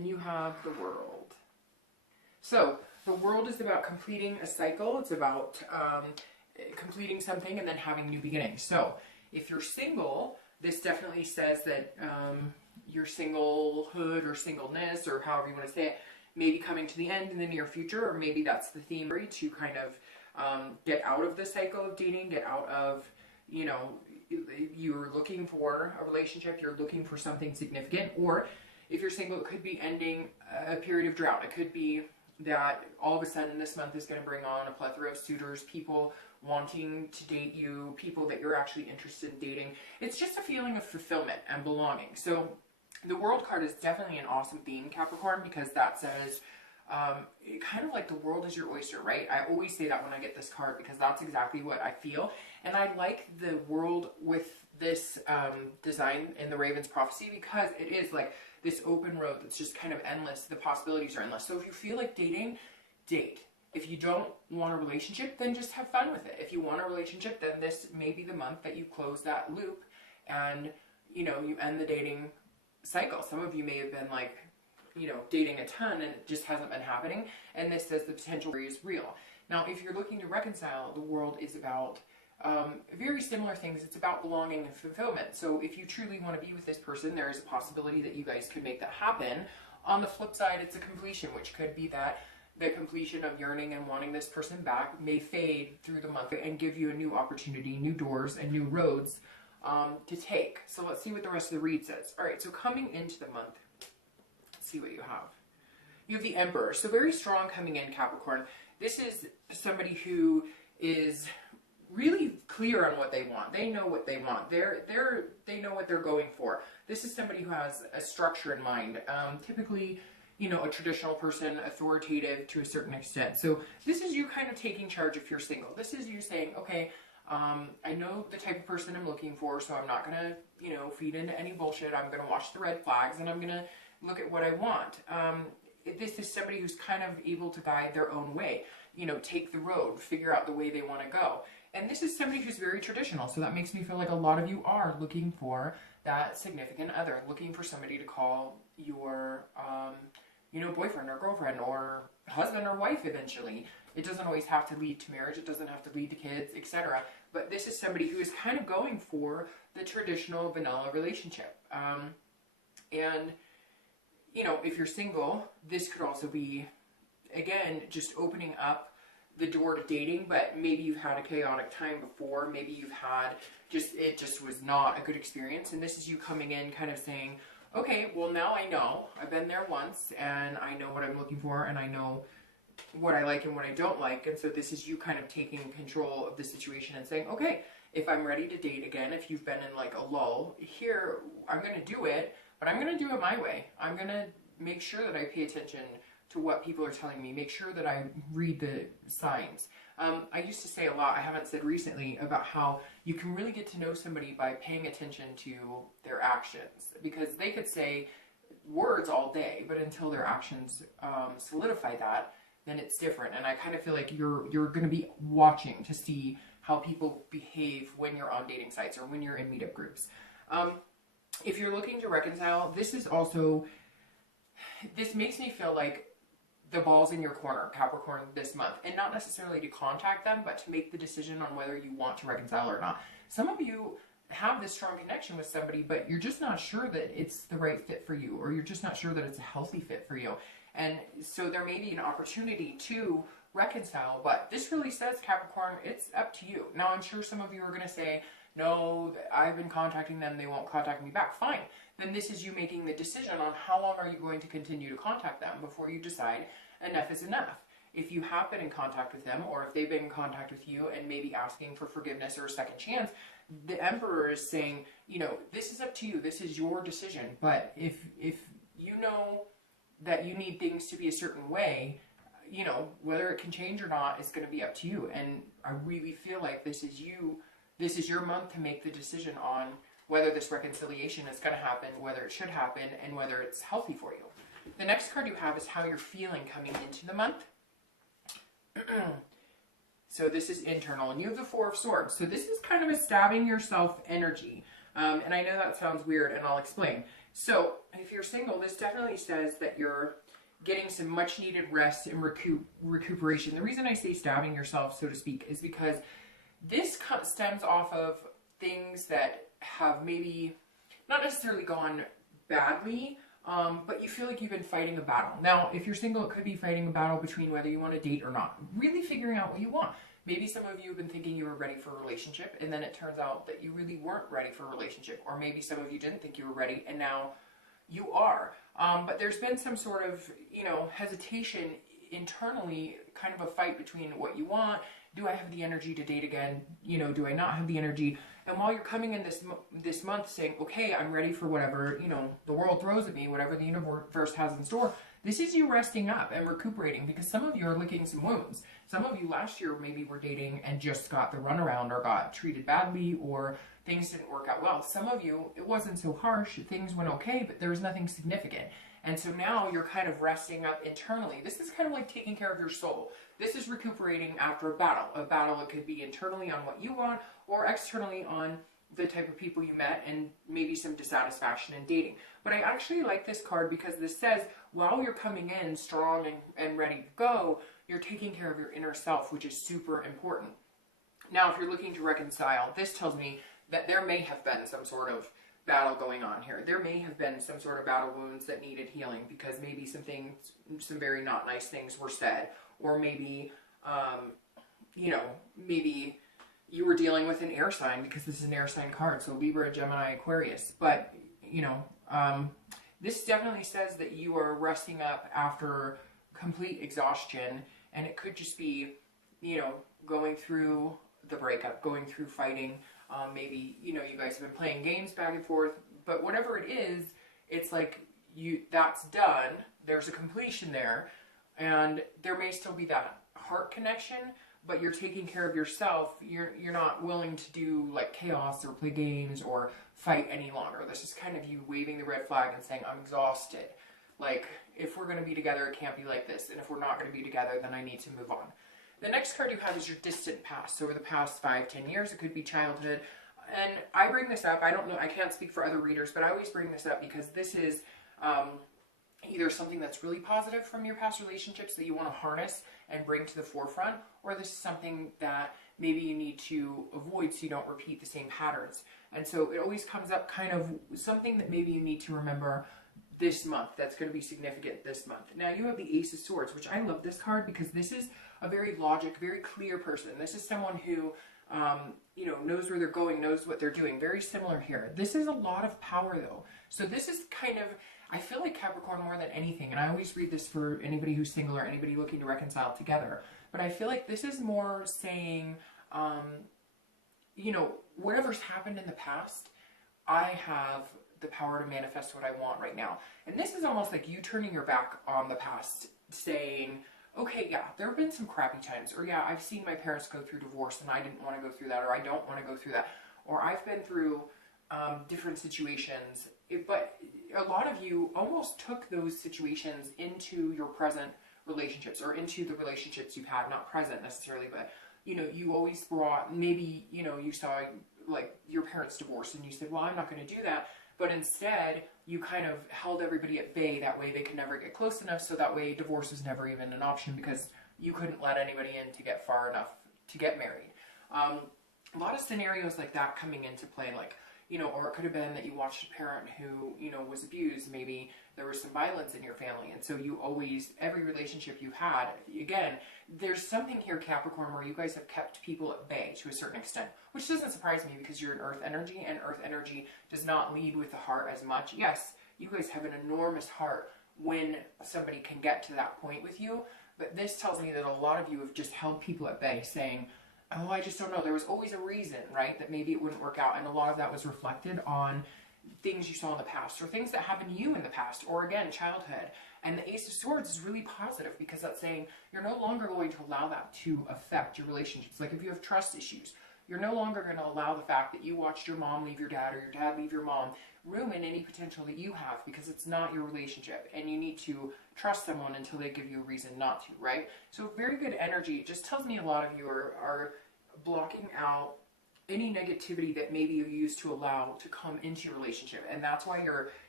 And you have the World. So the World is about completing a cycle. It's about completing something and then having new beginnings. So if you're single, this definitely says that your singlehood or singleness, or however you want to say it, may be coming to the end in the near future, or maybe that's the theme to kind of get out of the cycle of dating, get out of, you know, you're looking for a relationship, you're looking for something significant. Or if you're single, it could be ending a period of drought. It could be that all of a sudden this month is going to bring on a plethora of suitors, people wanting to date you, people that you're actually interested in dating. It's just a feeling of fulfillment and belonging. So the World card is definitely an awesome theme, Capricorn, because that says kind of like the world is your oyster, right? I always say that when I get this card because that's exactly what I feel. And I like the World with this design in the Raven's Prophecy because it is like this open road that's just kind of endless. The possibilities are endless. So if you feel like dating, date. If you don't want a relationship, then just have fun with it. If you want a relationship, then this may be the month that you close that loop and, you know, you end the dating cycle. Some of you may have been like, you know, dating a ton and it just hasn't been happening. And this says the potential is real. Now, if you're looking to reconcile, the World is about very similar things. It's about belonging and fulfillment. So if you truly want to be with this person, there is a possibility that you guys could make that happen. On the flip side, it's a completion, which could be that the completion of yearning and wanting this person back may fade through the month and give you a new opportunity, new doors, and new roads to take. So let's see what the rest of the read says. All right, so coming into the month, let's see what you have. You have the Emperor. So very strong coming in, Capricorn. This is somebody who is really clear on what they want. They know what they want. They know what they're going for. This is somebody who has a structure in mind. Typically, you know, a traditional person, authoritative to a certain extent. So this is you kind of taking charge if you're single. This is you saying, okay, I know the type of person I'm looking for, so I'm not going to, you know, feed into any bullshit. I'm going to watch the red flags and I'm going to look at what I want. This is somebody who's kind of able to guide their own way, you know, take the road, figure out the way they want to go. And this is somebody who's very traditional. So that makes me feel like a lot of you are looking for that significant other, looking for somebody to call your, you know, boyfriend or girlfriend or husband or wife eventually. It doesn't always have to lead to marriage. It doesn't have to lead to kids, etc. But this is somebody who is kind of going for the traditional vanilla relationship. And, you know, if you're single, this could also be, again, just opening up the door to dating, but maybe you've had a chaotic time before. Maybe you've had it just was not a good experience. And this is you coming in kind of saying, okay, well now I know. I've been there once and I know what I'm looking for and I know what I like and what I don't like. And so this is you kind of taking control of the situation and saying, okay, if I'm ready to date again, if you've been in like a lull, here, I'm going to do it, but I'm going to do it my way. I'm going to make sure that I pay attention to what people are telling me, make sure that I read the signs. I used to say a lot, I haven't said recently, about how you can really get to know somebody by paying attention to their actions. Because they could say words all day, but until their actions solidify that, then it's different. And I kind of feel like you're going to be watching to see how people behave when you're on dating sites or when you're in meetup groups. If you're looking to reconcile, this makes me feel like the ball's in your corner, Capricorn, this month. And not necessarily to contact them, but to make the decision on whether you want to reconcile or not. Some of you have this strong connection with somebody, but you're just not sure that it's the right fit for you, or you're just not sure that it's a healthy fit for you. And so there may be an opportunity to reconcile, but this really says, Capricorn, it's up to you. Now, I'm sure some of you are going to say, no, I've been contacting them, they won't contact me back. Fine. Then this is you making the decision on how long are you going to continue to contact them before you decide enough is enough. If you have been in contact with them, or if they've been in contact with you and maybe asking for forgiveness or a second chance, the Emperor is saying, you know, this is up to you. This is your decision. But if you know that you need things to be a certain way, you know, whether it can change or not is going to be up to you. And I really feel like this is your month to make the decision on whether this reconciliation is going to happen, whether it should happen, and whether it's healthy for you. The next card you have is how you're feeling coming into the month. So this is internal, and you have the Four of Swords. So this is kind of a stabbing yourself energy. And I know that sounds weird, and I'll explain. So if you're single, this definitely says that you're getting some much needed rest and recuperation. The reason I say stabbing yourself, so to speak, is because this stems off of things that have maybe not necessarily gone badly, but you feel like you've been fighting a battle. Now, if you're single, it could be fighting a battle between whether you want to date or not. Really figuring out what you want. Maybe some of you have been thinking you were ready for a relationship, and then it turns out that you really weren't ready for a relationship. Or maybe some of you didn't think you were ready, and now you are. But there's been some sort of, hesitation internally, kind of a fight between what you want. Do I have the energy to date again? Do I not have the energy? And while you're coming in this month saying, okay, I'm ready for whatever, the world throws at me, whatever the universe has in store, this is you resting up and recuperating, because some of you are licking some wounds. Some of you last year maybe were dating and just got the runaround or got treated badly or things didn't work out well. Some of you, it wasn't so harsh, things went okay, but there was nothing significant. And so now you're kind of resting up internally. This is kind of like taking care of your soul. This is recuperating after a battle. A battle, it could be internally on what you want or externally on the type of people you met and maybe some dissatisfaction in dating. But I actually like this card because this says while you're coming in strong and ready to go, you're taking care of your inner self, which is super important. Now, if you're looking to reconcile, this tells me that there may have been some sort of battle going on here. There may have been some sort of battle wounds that needed healing because maybe some very not nice things were said, or maybe, maybe you were dealing with an air sign, because this is an air sign card, so Libra, Gemini, Aquarius. But, this definitely says that you are resting up after complete exhaustion, and it could just be, going through the breakup, going through fighting. Maybe, you guys have been playing games back and forth, but whatever it is, it's like that's done. There's a completion there, and there may still be that heart connection, but you're taking care of yourself. You're not willing to do like chaos or play games or fight any longer. This is kind of you waving the red flag and saying, I'm exhausted. Like, if we're going to be together, it can't be like this. And if we're not going to be together, then I need to move on. The next card you have is your distant past. So over the past 5-10 years, it could be childhood. And I bring this up, I don't know, I can't speak for other readers, but I always bring this up because this is either something that's really positive from your past relationships that you want to harness and bring to the forefront, or this is something that maybe you need to avoid so you don't repeat the same patterns. And so it always comes up kind of something that maybe you need to remember this month that's going to be significant this month. Now you have the Ace of Swords, which I love this card because this is a very very clear person. This is someone who, knows where they're going, knows what they're doing. Very similar here. This is a lot of power though. So this is kind of, I feel like Capricorn more than anything, and I always read this for anybody who's single or anybody looking to reconcile together, but I feel like this is more saying, whatever's happened in the past, I have the power to manifest what I want right now. And this is almost like you turning your back on the past, saying, okay, yeah, there have been some crappy times, or yeah, I've seen my parents go through divorce and I didn't want to go through that, or I don't want to go through that, or I've been through different situations. But a lot of you almost took those situations into your present relationships, or into the relationships you've had, not present necessarily, but you always brought, maybe, you saw like your parents divorced and you said, well, I'm not going to do that. But instead, you kind of held everybody at bay. That way they could never get close enough. So that way divorce was never even an option because you couldn't let anybody in to get far enough to get married. A lot of scenarios like that coming into play, like, or it could have been that you watched a parent who, was abused. Maybe there was some violence in your family. And so you always, every relationship you had, again, there's something here, Capricorn, where you guys have kept people at bay to a certain extent, which doesn't surprise me because you're an earth energy, and earth energy does not lead with the heart as much. Yes, you guys have an enormous heart when somebody can get to that point with you. But this tells me that a lot of you have just held people at bay, saying, oh, I just don't know. There was always a reason, right, that maybe it wouldn't work out. And a lot of that was reflected on things you saw in the past, or things that happened to you in the past, or again, childhood. And the Ace of Swords is really positive because that's saying you're no longer going to allow that to affect your relationships. Like if you have trust issues, you're no longer going to allow the fact that you watched your mom leave your dad or your dad leave your mom ruin any potential that you have, because it's not your relationship and you need to trust someone until they give you a reason not to, right? So very good energy. It just tells me a lot of you are blocking out any negativity that maybe you used to allow to come into your relationship. And that's why you're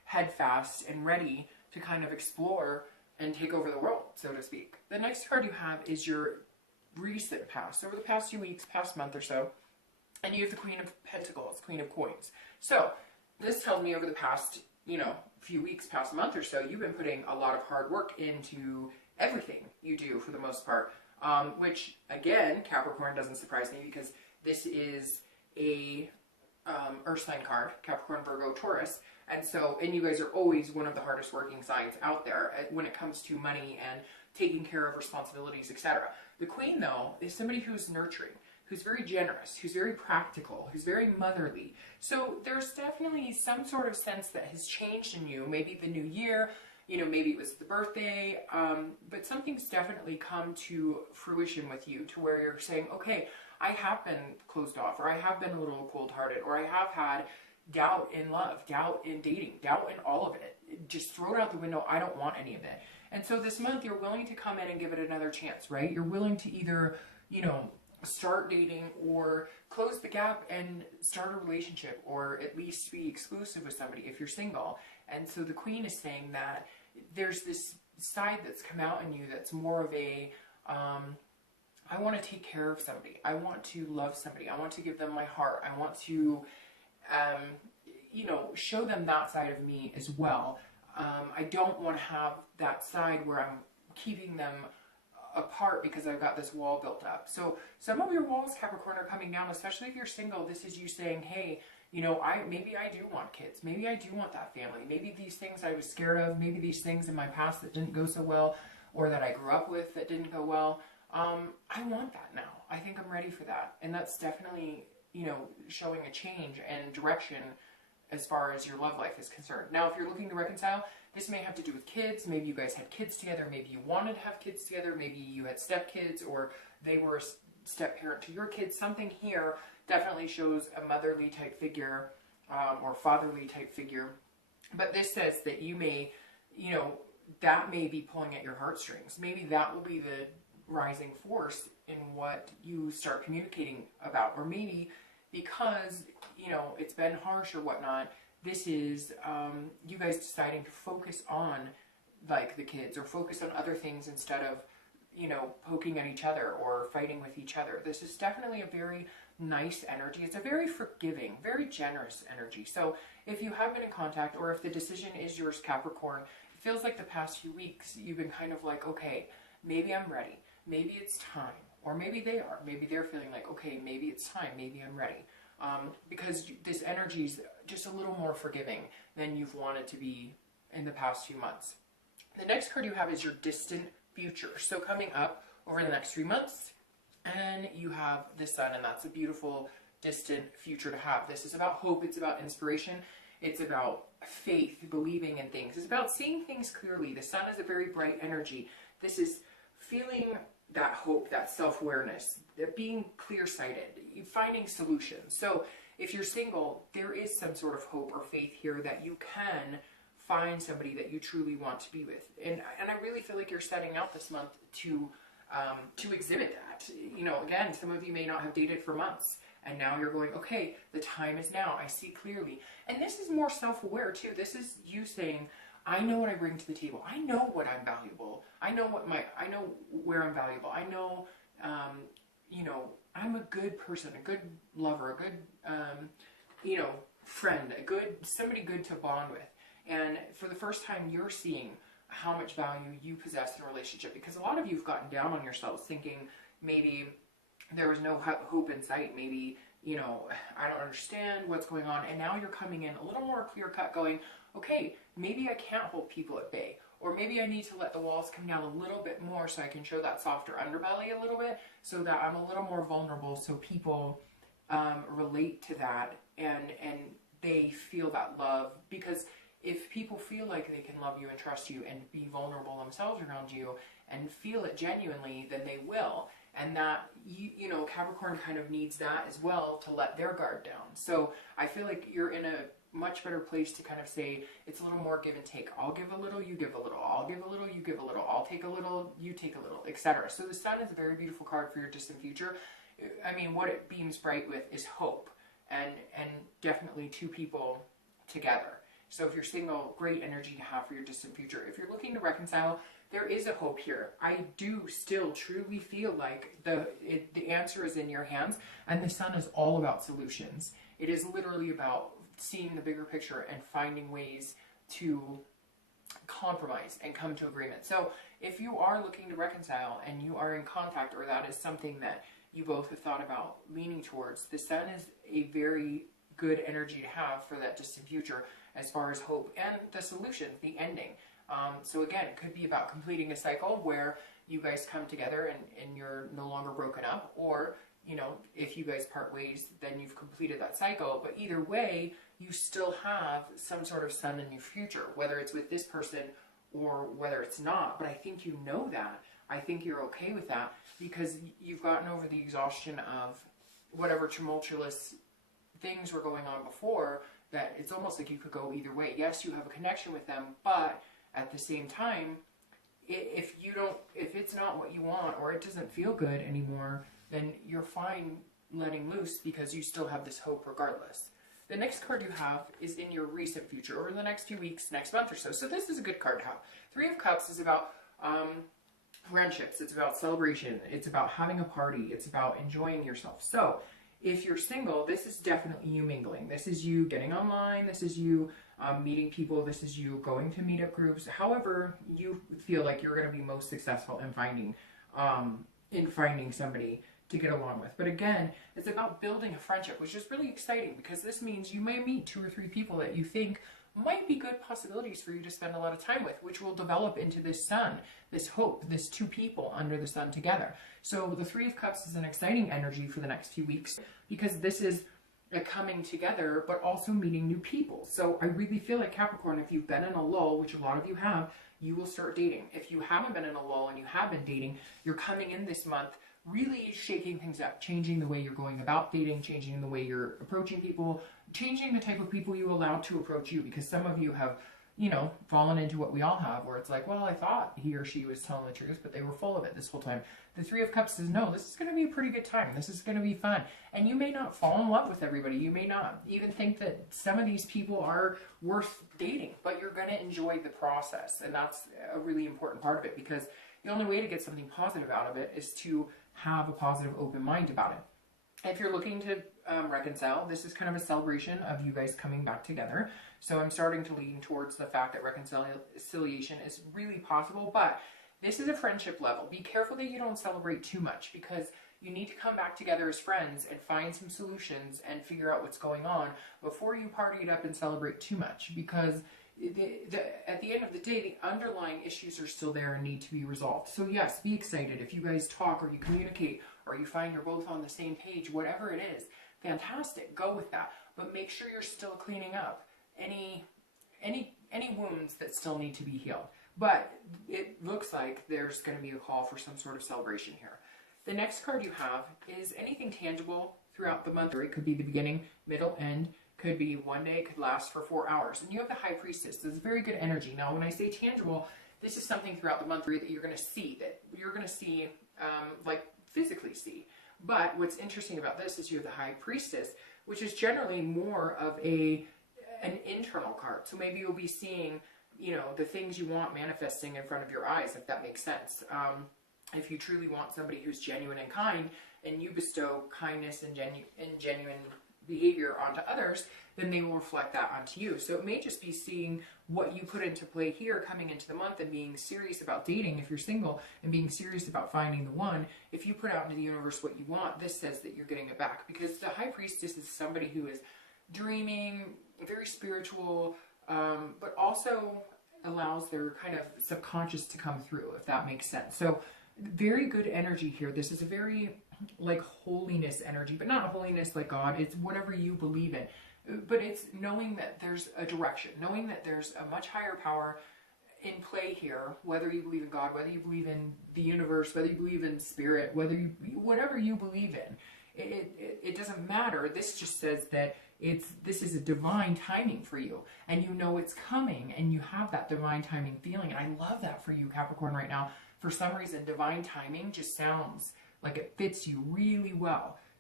head fast and ready to kind of explore and take over the world, so to speak. The next card you have is your recent past, over the past few weeks, past month or so. And you have the Queen of Pentacles, Queen of Coins. So this tells me over the past, few weeks, past month or so, you've been putting a lot of hard work into everything you do for the most part. Which, again, Capricorn doesn't surprise me because this is a earth sign card, Capricorn, Virgo, Taurus. And you guys are always one of the hardest working signs out there when it comes to money and taking care of responsibilities, etc. The Queen, though, is somebody who's nurturing, who's very generous, who's very practical, who's very motherly. So there's definitely some sort of sense that has changed in you. Maybe the new year, maybe it was the birthday, but something's definitely come to fruition with you to where you're saying, okay, I have been closed off, or I have been a little cold-hearted, or I have had doubt in love, doubt in dating, doubt in all of it. Just throw it out the window. I don't want any of it. And so this month you're willing to come in and give it another chance, right? You're willing to either, start dating or close the gap and start a relationship, or at least be exclusive with somebody if you're single. And so the Queen is saying that there's this side that's come out in you that's more of a, I want to take care of somebody. I want to love somebody. I want to give them my heart. I want to, show them that side of me as well. I don't want to have that side where I'm keeping them apart because I've got this wall built up. So some of your walls, Capricorn, are coming down, especially if you're single. This is you saying, hey, maybe I do want kids. Maybe I do want that family. Maybe these things I was scared of, maybe these things in my past that didn't go so well, or that I grew up with that didn't go well. I want that now. I think I'm ready for that. And that's definitely, showing a change and direction as far as your love life is concerned. Now, if you're looking to reconcile, this may have to do with kids. Maybe you guys had kids together. Maybe you wanted to have kids together. Maybe you had stepkids, or they were a step-parent to your kids. Something here definitely shows a motherly type figure, or fatherly type figure. But this says that you may, that may be pulling at your heartstrings. Maybe that will be the rising force in what you start communicating about. Or maybe because, it's been harsh or whatnot, this is you guys deciding to focus on, like, the kids, or focus on other things instead of, poking at each other or fighting with each other. This is definitely a very nice energy. It's a very forgiving, very generous energy. So if you have been in contact, or if the decision is yours, Capricorn, it feels like the past few weeks you've been kind of like, okay, maybe I'm ready. Maybe it's time. Or maybe they are. Maybe they're feeling like, okay, maybe it's time. Maybe I'm ready. Because this energy is just a little more forgiving than you've wanted to be in the past few months. The next card you have is your distant future. So coming up over the next 3 months, and you have the Sun, and that's a beautiful distant future to have. This is about hope. It's about inspiration. It's about faith, believing in things. It's about seeing things clearly. The Sun is a very bright energy. This is feeling that hope, that self-awareness, that being clear-sighted, finding solutions. So if you're single, there is some sort of hope or faith here that you can find somebody that you truly want to be with. And I really feel like you're setting out this month to exhibit that. Again, some of you may not have dated for months, and now you're going, okay, the time is now. I see clearly. And this is more self-aware too. This is you saying, I know what I bring to the table. I know what I'm valuable. I know where I'm valuable. I know, I'm a good person, a good lover, a good, friend, somebody good to bond with. And for the first time, you're seeing how much value you possess in a relationship, because a lot of you have gotten down on yourselves thinking maybe there was no hope in sight. Maybe, I don't understand what's going on. And now you're coming in a little more clear cut going, okay, maybe I can't hold people at bay, or maybe I need to let the walls come down a little bit more so I can show that softer underbelly a little bit, so that I'm a little more vulnerable, so people relate to that and they feel that love. Because if people feel like they can love you and trust you and be vulnerable themselves around you and feel it genuinely, then they will. And that, Capricorn kind of needs that as well to let their guard down. So I feel like you're in a much better place to kind of say, it's a little more give and take. I'll give a little, you give a little. I'll give a little, you give a little. I'll take a little, you take a little, etc. So the Sun is a very beautiful card for your distant future. I mean, what it beams bright with is hope, and definitely two people together. So if you're single, great energy to have for your distant future. If you're looking to reconcile, there is a hope here. I do still truly feel like the answer is in your hands, and the Sun is all about solutions. It is literally about seeing the bigger picture and finding ways to compromise and come to agreement. So if you are looking to reconcile and you are in contact, or that is something that you both have thought about leaning towards, the Sun is a very good energy to have for that distant future as far as hope and the solution, the ending. So again, it could be about completing a cycle where you guys come together and you're no longer broken up, or, you know, if you guys part ways, then you've completed that cycle. But either way, you still have some sort of Sun in your future, whether it's with this person or whether it's not. But I think you know that. I think you're okay with that because you've gotten over the exhaustion of whatever tumultuous things were going on before, that it's almost like you could go either way. Yes, you have a connection with them, but at the same time, if it's not what you want, or it doesn't feel good anymore, then you're fine letting loose because you still have this hope regardless. The next card you have is in your recent future, or the next few weeks, next month or so. So this is a good card to have. Three of Cups is about friendships. It's about celebration. It's about having a party. It's about enjoying yourself. So if you're single, this is definitely you mingling. This is you getting online. This is you meeting people. This is you going to meetup groups. However you feel like you're going to be most successful in finding somebody to get along with. But again, it's about building a friendship, which is really exciting because this means you may meet 2 or 3 people that you think might be good possibilities for you to spend a lot of time with, which will develop into this Sun, this hope, this 2 people under the Sun together. So the Three of Cups is an exciting energy for the next few weeks because this is a coming together, but also meeting new people. So I really feel like, Capricorn, if you've been in a lull, which a lot of you have, you will start dating. If you haven't been in a lull and you have been dating, you're coming in this month really shaking things up, changing the way you're going about dating, changing the way you're approaching people, changing the type of people you allow to approach you, because some of you have, you know, fallen into what we all have, where it's like, well, I thought he or she was telling the truth, but they were full of it this whole time. The Three of Cups says, no, this is going to be a pretty good time. This is going to be fun. And you may not fall in love with everybody. You may not even think that some of these people are worth dating, but you're going to enjoy the process. And that's a really important part of it, because the only way to get something positive out of it is to have a positive, open mind about it. If you're looking to reconcile, this is kind of a celebration of you guys coming back together. So I'm starting to lean towards the fact that reconciliation is really possible, but this is a friendship level. Be careful that you don't celebrate too much, because you need to come back together as friends and find some solutions and figure out what's going on before you party it up and celebrate too much, because at the end of the day, the underlying issues are still there and need to be resolved. So yes, be excited. If you guys talk, or you communicate, or you find you're both on the same page, whatever it is, fantastic, go with that. But make sure you're still cleaning up any wounds that still need to be healed. But it looks like there's going to be a call for some sort of celebration here. The next card you have is anything tangible throughout the month. It could be the beginning, middle, end. Could be one day, could last for 4 hours. And you have the High Priestess. This is very good energy. Now, when I say tangible, this is something throughout the month that you're going to see, like physically see. But what's interesting about this is you have the High Priestess, which is generally more of an internal card. So maybe you'll be seeing, you know, the things you want manifesting in front of your eyes, if that makes sense. If you truly want somebody who's genuine and kind, and you bestow kindness and genuine behavior onto others, then they will reflect that onto you. So it may just be seeing what you put into play here coming into the month, and being serious about dating if you're single, and being serious about finding the one. If you put out into the universe what you want, this says that you're getting it back, because the High Priestess is somebody who is dreaming, very spiritual, but also allows their kind of subconscious to come through, if that makes sense. So very good energy here. This is a very like holiness energy, but not holiness like God. It's whatever you believe in, but it's knowing that there's a direction, knowing that there's a much higher power in play here, whether you believe in God, whether you believe in the universe, whether you believe in spirit, whatever you believe in, it doesn't matter. This just says that this is a divine timing for you, and you know it's coming, and you have that divine timing feeling. And I love that for you, Capricorn, right now. For some reason, divine timing just sounds like it fits you really well.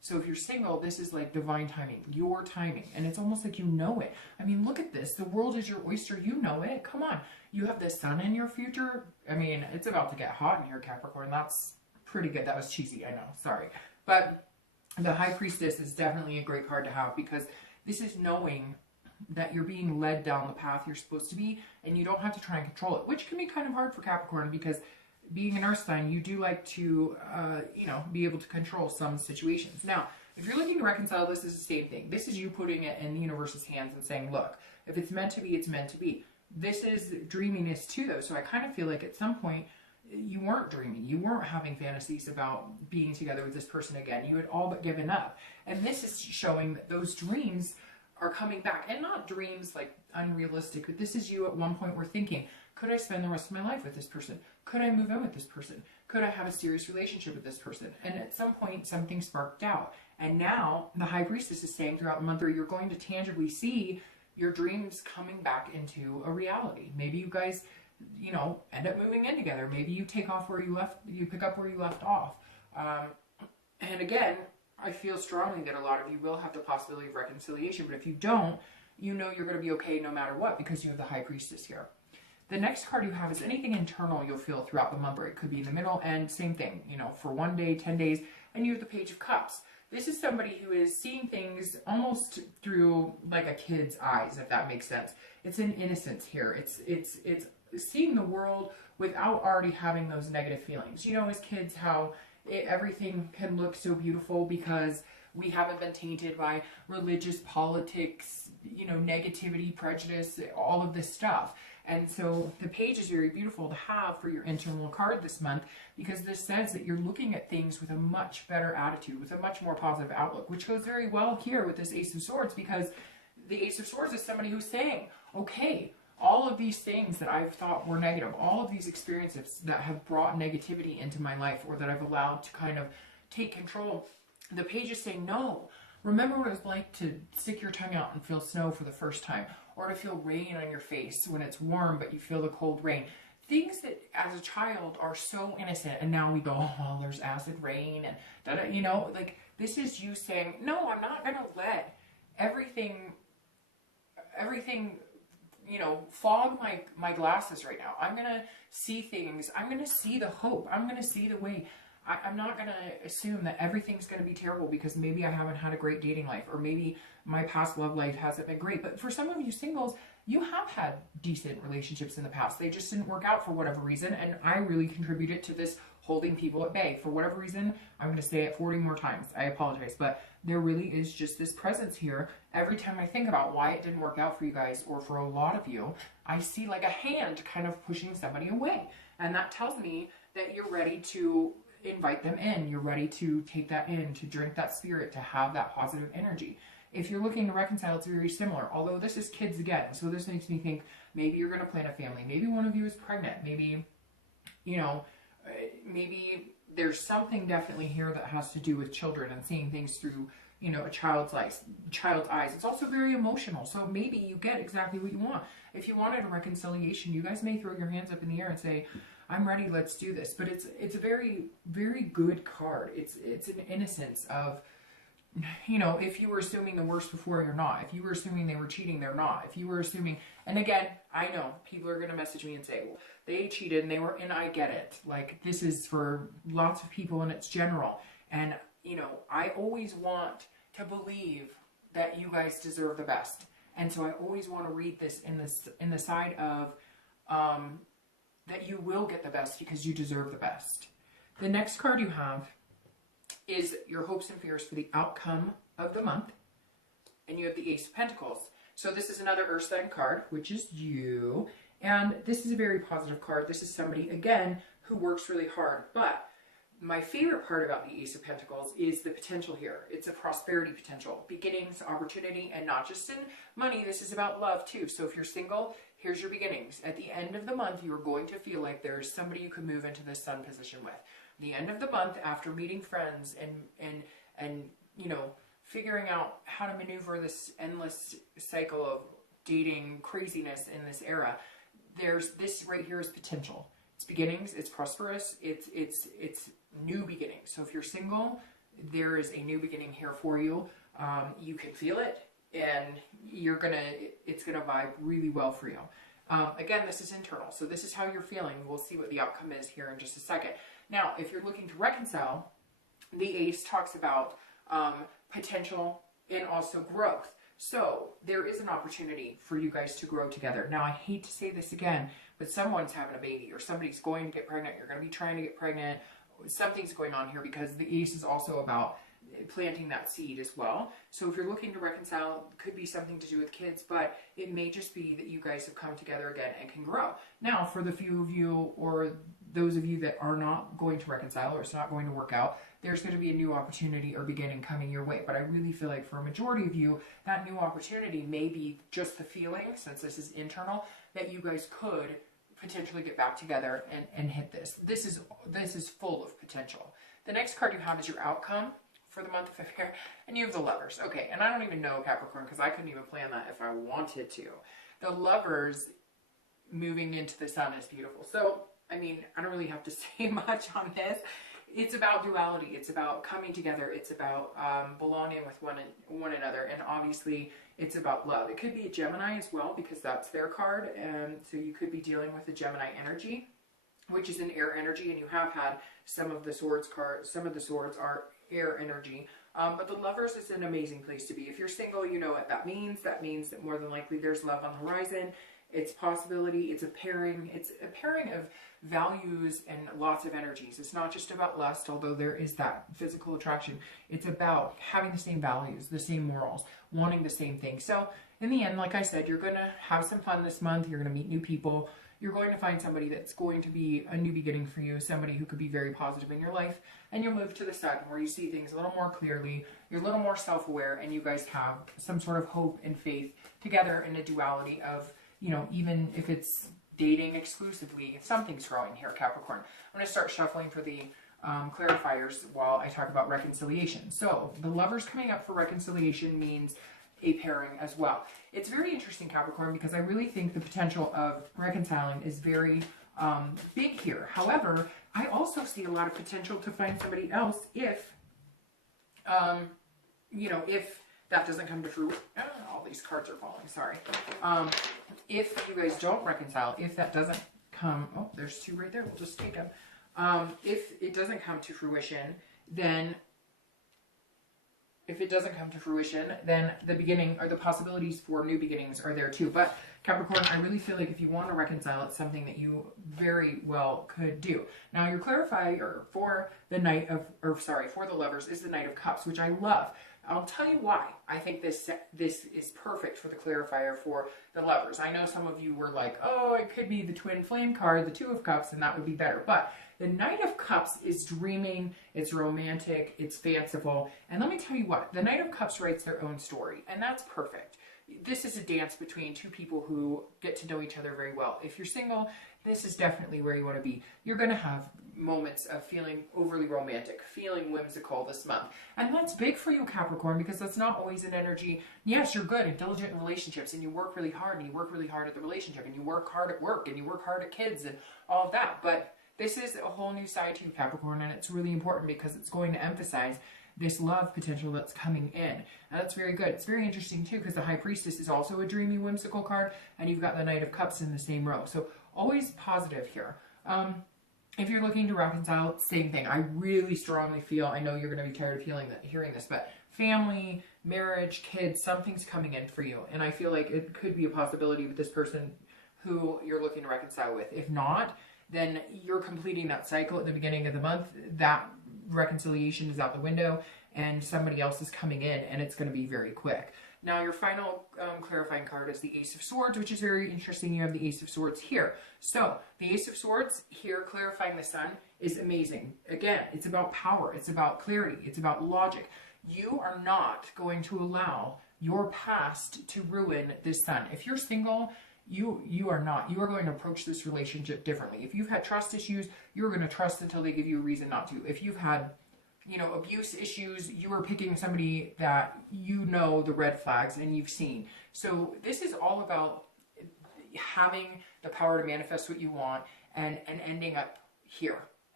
So if you're single, this is like divine timing, your timing. And it's almost like you know it. I mean, look at this. The world is your oyster. You know it. Come on. You have the sun in your future. I mean, it's about to get hot in here, Capricorn. That's pretty good. That was cheesy. I know. Sorry. But the High Priestess is definitely a great card to have, because this is knowing that you're being led down the path you're supposed to be, and you don't have to try and control it, which can be kind of hard for Capricorn, because being an earth sign, you do like to, you know, be able to control some situations. Now, if you're looking to reconcile, this is the same thing. This is you putting it in the universe's hands and saying, look, if it's meant to be, it's meant to be. This is dreaminess too, though. So I kind of feel like at some point you weren't dreaming. You weren't having fantasies about being together with this person again. You had all but given up. And this is showing that those dreams are coming back, and not dreams like unrealistic, but this is you at one point were thinking, could I spend the rest of my life with this person? Could I move in with this person? Could I have a serious relationship with this person? And at some point something sparked out, and now the High Priestess is saying throughout the month, or you're going to tangibly see your dreams coming back into a reality. Maybe you guys, you know, end up moving in together. Maybe you take off where you left, you pick up where you left off. And again, I feel strongly that a lot of you will have the possibility of reconciliation, but if you don't, you know you're going to be okay no matter what, because you have the High Priestess here. The next card you have is anything internal you'll feel throughout the month, or it could be in the middle, and same thing, you know, for 1 day, 10 days, and you have the Page of Cups. This is somebody who is seeing things almost through like a kid's eyes, if that makes sense. It's an innocence here. It's seeing the world without already having those negative feelings. You know, as kids, how everything can look so beautiful because we haven't been tainted by religious politics, you know, negativity, prejudice, all of this stuff. And so the page is very beautiful to have for your internal card this month, because this says that you're looking at things with a much better attitude, with a much more positive outlook, which goes very well here with this Ace of Swords, because the Ace of Swords is somebody who's saying, okay, all of these things that I've thought were negative, all of these experiences that have brought negativity into my life, or that I've allowed to kind of take control, the page is saying, no. Remember what it was like to stick your tongue out and feel snow for the first time, or to feel rain on your face when it's warm but you feel the cold rain. Things that as a child are so innocent, and now we go, oh, there's acid rain, and da-da, you know, like this is you saying, no, I'm not going to let everything, you know, fog my glasses right now. I'm going to see things. I'm going to see the hope. I'm going to see the way. I'm not going to assume that everything's going to be terrible because maybe I haven't had a great dating life, or maybe my past love life hasn't been great. But for some of you singles, you have had decent relationships in the past. They just didn't work out for whatever reason. And I really contributed to this holding people at bay. For whatever reason, I'm going to say it 40 more times. I apologize. But there really is just this presence here. Every time I think about why it didn't work out for you guys, or for a lot of you, I see like a hand kind of pushing somebody away. And that tells me that you're ready to invite them in. You're ready to take that in, to drink that spirit, to have that positive energy. If you're looking to reconcile, it's very similar, although this is kids again. So this makes me think maybe you're going to plan a family. Maybe one of you is pregnant. Maybe, you know, maybe there's something definitely here that has to do with children and seeing things through, you know, a child's eyes. It's also very emotional. So maybe you get exactly what you want. If you wanted a reconciliation, you guys may throw your hands up in the air and say, I'm ready, let's do this. But it's a very, very good card. It's an innocence of, you know, if you were assuming the worst before, you're not. If you were assuming they were cheating, they're not. If you were assuming, and again, I know people are going to message me and say, well, they cheated and they were, and I get it. Like, this is for lots of people and it's general. And, you know, I always want to believe that you guys deserve the best. And so I always want to read this in the side of, that you will get the best because you deserve the best. The next card you have is your hopes and fears for the outcome of the month. And you have the Ace of Pentacles. So this is another Earth sign card, which is you. And this is a very positive card. This is somebody, again, who works really hard. But my favorite part about the Ace of Pentacles is the potential here. It's a prosperity potential, beginnings, opportunity, and not just in money. This is about love too. So if you're single, here's your beginnings. At the end of the month, you're going to feel like there's somebody you can move into the sun position with. The end of the month, after meeting friends and you know, figuring out how to maneuver this endless cycle of dating craziness in this era, there's this right here is potential. It's beginnings, it's prosperous, it's new beginnings. So if you're single, there is a new beginning here for you. You can feel it, and it's gonna vibe really well for you. Again, this is internal, so this is how you're feeling. We'll see what the outcome is here in just a second. Now, if you're looking to reconcile, the Ace talks about potential and also growth. So there is an opportunity for you guys to grow together. Now, I hate to say this again, but someone's having a baby, or somebody's going to get pregnant. You're going to be trying to get pregnant. Something's going on here, because the Ace is also about planting that seed as well. So if you're looking to reconcile, it could be something to do with kids, but it may just be that you guys have come together again and can grow. Now, for the few of you, or those of you that are not going to reconcile, or it's not going to work out, there's going to be a new opportunity or beginning coming your way. But I really feel like for a majority of you, that new opportunity may be just the feeling, since this is internal, that you guys could potentially get back together and hit this. This is full of potential. The next card you have is your outcome for the month of February, and you have the Lovers. Okay, and I don't even know, Capricorn, because I couldn't even plan that if I wanted to. The Lovers moving into the Sun is beautiful. So, I mean, I don't really have to say much on this. It's about duality. It's about coming together. It's about belonging with one another, and obviously it's about love. It could be a Gemini as well, because that's their card, and so you could be dealing with a Gemini energy, which is an air energy, and you have had some of the Swords cards. Some of the Swords are air energy, but the Lovers is an amazing place to be. If you're single, you know what that means. That means that more than likely there's love on the horizon. It's possibility. It's a pairing. It's a pairing of values and lots of energies. It's not just about lust, although there is that physical attraction. It's about having the same values, the same morals, wanting the same thing. So in the end, like I said, you're going to have some fun this month. You're going to meet new people. You're going to find somebody that's going to be a new beginning for you, somebody who could be very positive in your life, and you'll move to the Sun, where you see things a little more clearly, you're a little more self-aware, and you guys have some sort of hope and faith together in a duality of, you know, even if it's dating exclusively, something's growing here, Capricorn. I'm going to start shuffling for the clarifiers while I talk about reconciliation. So the Lovers coming up for reconciliation means a pairing as well. It's very interesting, Capricorn, because I really think the potential of reconciling is very big here. However, I also see a lot of potential to find somebody else if, you know, if that doesn't come to fruition. All these cards are falling, sorry. If you guys don't reconcile, if that doesn't come, oh, there's two right there, we'll just take them. If it doesn't come to fruition, then the beginning, or the possibilities for new beginnings are there too. But Capricorn, I really feel like if you want to reconcile, it's something that you very well could do. Now, your clarifier for the for the Lovers is the Knight of Cups, which I love. I'll tell you why I think this is perfect for the clarifier for the Lovers. I know some of you were like, oh, it could be the Twin Flame card, the Two of Cups, and that would be better. But the Knight of Cups is dreaming, it's romantic, it's fanciful. And let me tell you what, the Knight of Cups writes their own story, and that's perfect. This is a dance between two people who get to know each other very well. If you're single, this is definitely where you want to be. You're going to have moments of feeling overly romantic, feeling whimsical this month. And that's big for you, Capricorn, because that's not always an energy. Yes, you're good and diligent in relationships, and you work really hard, and you work really hard at the relationship, and you work hard at work, and you work hard at kids, and all of that. But this is a whole new side to you, Capricorn, and it's really important because it's going to emphasize this love potential that's coming in. And that's very good. It's very interesting too, because the High Priestess is also a dreamy, whimsical card, and you've got the Knight of Cups in the same row. So always positive here. If you're looking to reconcile, same thing. I really strongly feel, I know you're going to be tired of hearing this, but family, marriage, kids, something's coming in for you. And I feel like it could be a possibility with this person who you're looking to reconcile with. If not, then you're completing that cycle at the beginning of the month. That reconciliation is out the window, and somebody else is coming in, and it's going to be very quick. Now, your final clarifying card is the Ace of Swords, which is very interesting. You have the Ace of Swords here. So, the Ace of Swords here, clarifying the Sun, is amazing. Again, it's about power. It's about clarity. It's about logic. You are not going to allow your past to ruin this Sun. If you're single, you are not. You are going to approach this relationship differently. If you've had trust issues, you're going to trust until they give you a reason not to. If you've had, you know, abuse issues, you are picking somebody that you know the red flags and you've seen. So this is all about having the power to manifest what you want and ending up here.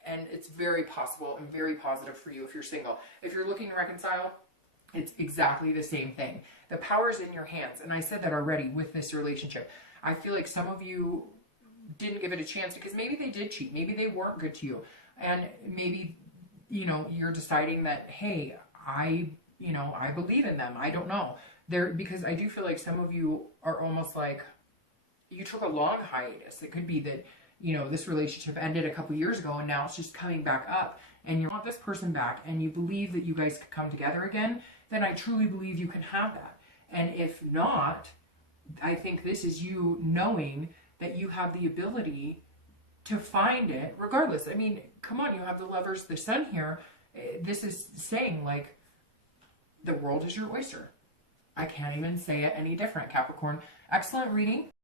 And it's very possible and very positive for you if you're single. If you're looking to reconcile, it's exactly the same thing. The power's in your hands. And I said that already with this relationship. I feel like some of you didn't give it a chance because maybe they did cheat. Maybe they weren't good to you. And maybe, you know, you're deciding that, hey, I believe in them. I don't know. Because I do feel like some of you are almost like you took a long hiatus. It could be that, you know, this relationship ended a couple years ago and now it's just coming back up and you want this person back and you believe that you guys could come together again, then I truly believe you can have that. And if not, I think this is you knowing that you have the ability to find it regardless. I mean, come on, you have the Lovers, the Sun here. This is saying like the world is your oyster. I can't even say it any different, Capricorn. Excellent reading.